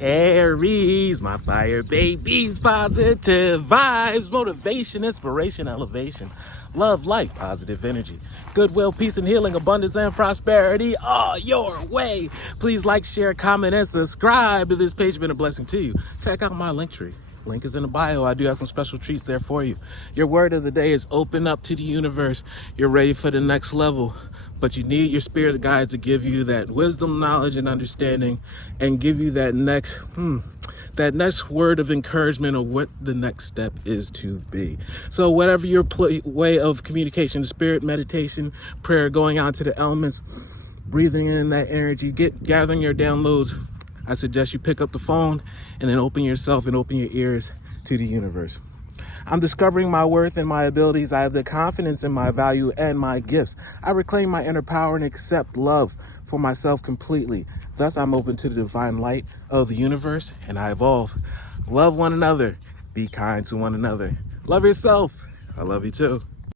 Aries, my fire babies, positive vibes, motivation, inspiration, elevation, love, light, positive energy, goodwill, peace and healing, abundance and prosperity all your way. Please like, share, comment, and subscribe to this page. It's been a blessing to you. Check out my LinkTree. Link is in the bio. I do have some special treats there for you. Your word of the day is open up to the universe. You're ready for the next level, but you need your spirit guides to give you that wisdom, knowledge, and understanding, and give you that next word of encouragement of what the next step is to be. So whatever your way of communication, spirit, meditation, prayer, going out to the elements, breathing in that energy, gathering your downloads, I suggest you pick up the phone and then open yourself and open your ears to the universe. I'm discovering my worth and my abilities. I have the confidence in my value and my gifts. I reclaim my inner power and accept love for myself completely. Thus, I'm open to the divine light of the universe and I evolve. Love one another. Be kind to one another. Love yourself. I love you too.